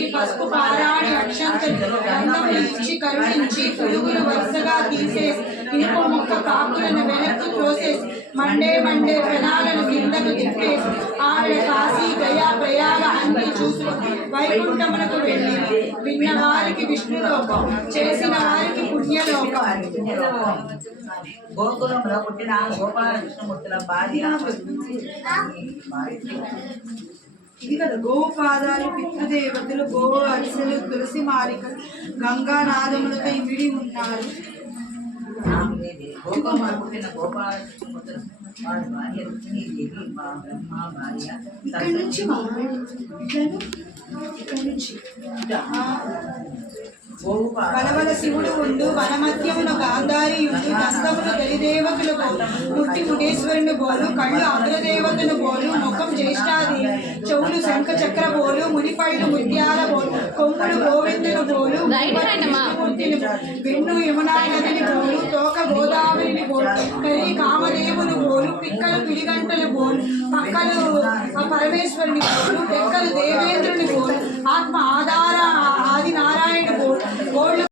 చేసి పసుపు పారాణి అక్షంతలు గంధములు ఇచ్చి కరుణించి పురుగులు వరుసగా తీసేసి ఇనుప మొక్క కాకులను వెనక్కు త్రోసేసి మండే మండే పెనాలను కిందకు తిప్పేసి ఆవిడ కాశీ గయా ప్రయాగ అన్ని చూసుకుని వైకుంఠమునకు వెళ్ళి విన్న వారికి విష్ణులోకం చేసిన వారికి పుణ్యలోకం. గోకులంలో పుట్టిన గోపాల కృష్ణమూర్తుల భార్య ఇది కదా గోపాదాలు పితృదేవతలు గోవు అరిసెలు తులసి మాలికలు గంగానాదములతో ఇమిడి ఉన్నారు. గోకులంలో పుట్టిన గోపాల కృష్ణమూర్తుల వారి భార్య రుక్మిణీదేవి బ్రహ్మ భార్య. ఇక్కడి నుంచి బలబల శివుడు ఉండు వనమధ్యమున గాంధారి ఉండు దస్తములు దరిదేవతలు బోలు ముట్టి ముడేశ్వరుని బోలు కళ్ళు అగ్రదేవతను బోలు ముఖం జ్యేష్ఠాది చెవులు శంఖ చక్ర బోలు మునిపళ్ళు ముత్యాల బోలు కొమ్ములు గోవిందుని బోలు వెన్ను యమునా నదిని బోలు తోక గోదావరిని బోలు కరి కామదేవుని బోలు పిక్కలు పిడిగంటల బోలు పక్కలు పరమేశ్వరుని బోలు డెక్క